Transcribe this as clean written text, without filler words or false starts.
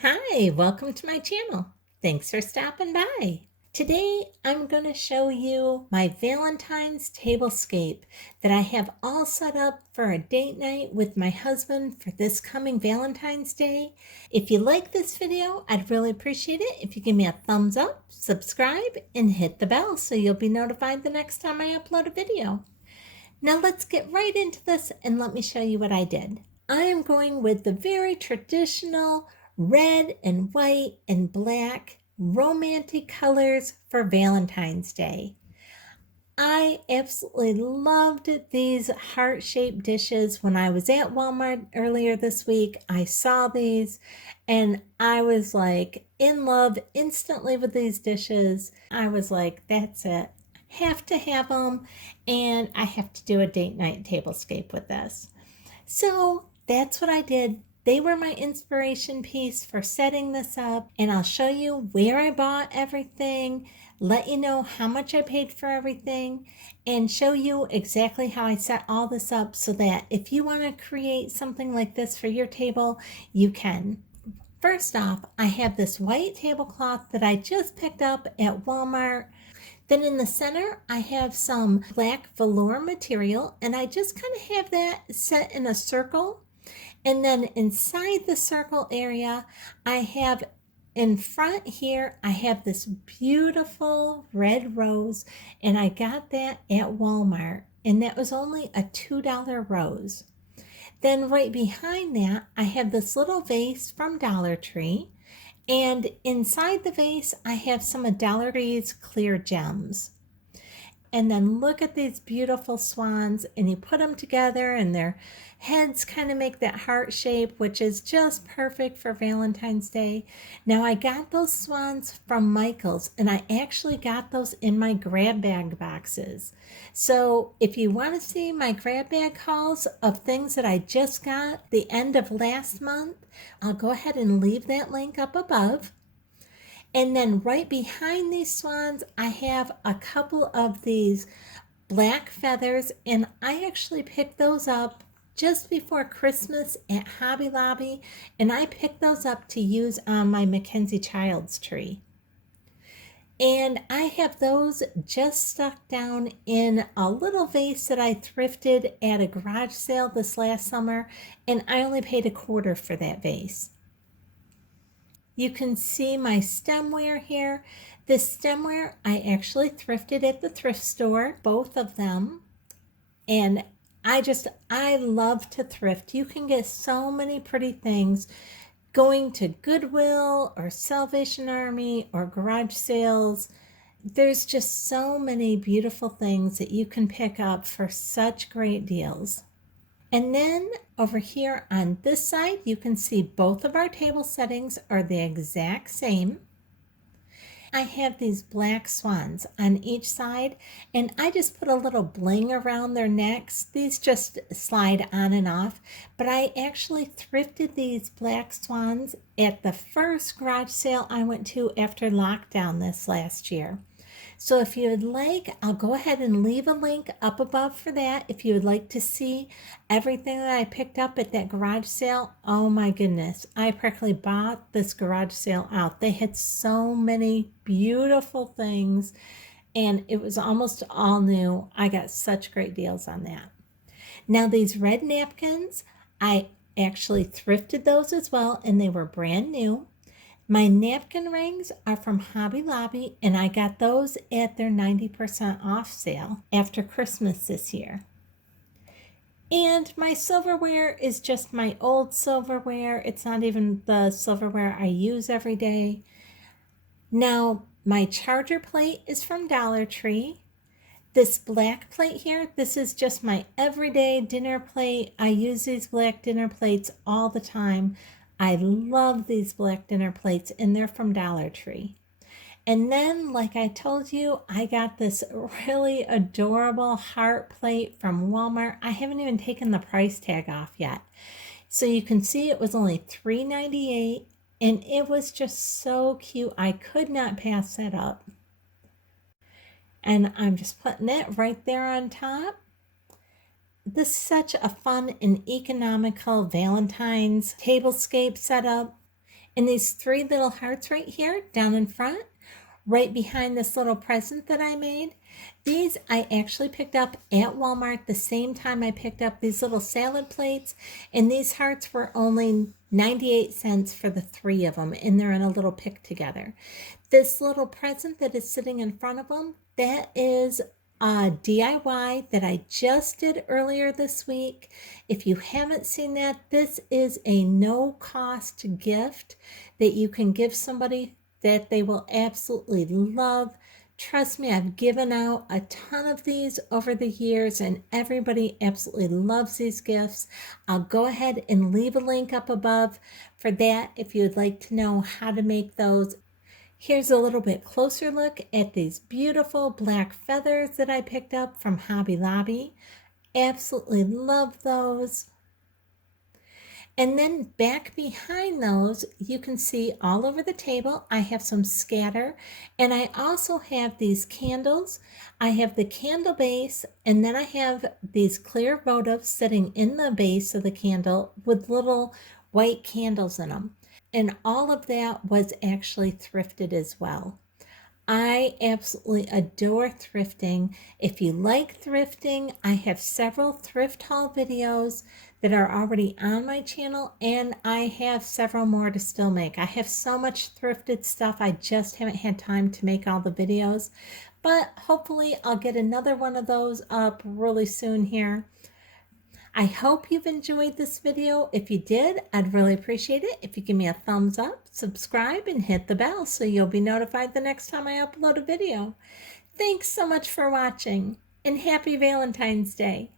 Hi, welcome to my channel. Thanks for stopping by. Today I'm going to show you my Valentine's tablescape that I have all set up for a date night with my husband for this coming Valentine's Day. If you like this video, I'd really appreciate it if you give me a thumbs up, subscribe, and hit the bell so you'll be notified the next time I upload a video. Now let's get right into this and let me show you what I did. I am going with the very traditional red and white and black romantic colors for Valentine's Day. I absolutely loved these heart-shaped dishes when I was at Walmart earlier this week. I saw these and I was like in love instantly with these dishes. I was like, that's it. Have to have them, and I have to do a date night tablescape with this. So that's what I did. They were my inspiration piece for setting this up, and I'll show you where I bought everything, let you know how much I paid for everything, and show you exactly how I set all this up so that if you want to create something like this for your table, you can. First off, I have this white tablecloth that I just picked up at Walmart. Then in the center, I have some black velour material, and I just kind of have that set in a circle. And then inside the circle area, I have in front here, I have this beautiful red rose, and I got that at Walmart, and that was only a $2 rose. Then right behind that, I have this little vase from Dollar Tree. And inside the vase, I have some of Dollar Tree's clear gems. And then look at these beautiful swans, and you put them together and their heads kind of make that heart shape, which is just perfect for Valentine's Day. Now I got those swans from Michael's, and I actually got those in my grab bag boxes. So if you want to see my grab bag hauls of things that I just got the end of last month, I'll go ahead and leave that link up above. And then right behind these swans, I have a couple of these black feathers, and I actually picked those up just before Christmas at Hobby Lobby, and I picked those up to use on my Mackenzie Child's tree. And I have those just stuck down in a little vase that I thrifted at a garage sale this last summer, and I only paid $1/4 for that vase. You can see my stemware here. This stemware I actually thrifted at the thrift store, both of them. And I love to thrift. You can get so many pretty things going to Goodwill or Salvation Army or garage sales. There's just so many beautiful things that you can pick up for such great deals. And then over here on this side, you can see both of our table settings are the exact same. I have these black swans on each side, and I just put a little bling around their necks. These just slide on and off, but I actually thrifted these black swans at the first garage sale I went to after lockdown this last year. So if you would like, I'll go ahead and leave a link up above for that. If you would like to see everything that I picked up at that garage sale, oh my goodness, I practically bought this garage sale out. They had so many beautiful things, and it was almost all new. I got such great deals on that. Now these red napkins, I actually thrifted those as well, and they were brand new. My napkin rings are from Hobby Lobby, and I got those at their 90% off sale after Christmas this year. And my silverware is just my old silverware. It's not even the silverware I use every day. Now, my charger plate is from Dollar Tree. This black plate here, this is just my everyday dinner plate. I use these black dinner plates all the time. I love these black dinner plates, and they're from Dollar Tree. And then, like I told you, I got this really adorable heart plate from Walmart. I haven't even taken the price tag off yet. So you can see it was only $3.98, and it was just so cute. I could not pass that up. And I'm just putting that right there on top. This is such a fun and economical Valentine's tablescape setup. And these 3 little hearts right here down in front, right behind this little present that I made. These I actually picked up at Walmart the same time I picked up these little salad plates, and these hearts were only 98 cents for the 3 of them, and they're in a little pick together. This little present that is sitting in front of them, that is a DIY that I just did earlier this week. If you haven't seen that, this is a no-cost gift that you can give somebody that they will absolutely love. Trust me, I've given out a ton of these over the years and everybody absolutely loves these gifts. I'll go ahead and leave a link up above for that if you would like to know how to make those. Here's a little bit closer look at these beautiful black feathers that I picked up from Hobby Lobby. Absolutely love those. And then back behind those, you can see all over the table, I have some scatter, and I also have these candles. I have the candle base, and then I have these clear votives sitting in the base of the candle with little white candles in them. And all of that was actually thrifted as well. I absolutely adore thrifting. If you like thrifting, I have several thrift haul videos that are already on my channel, and I have several more to still make. I have so much thrifted stuff, I just haven't had time to make all the videos, but hopefully I'll get another one of those up really soon here. I hope you've enjoyed this video. If you did, I'd really appreciate it if you give me a thumbs up, subscribe, and hit the bell so you'll be notified the next time I upload a video. Thanks so much for watching, and happy Valentine's Day.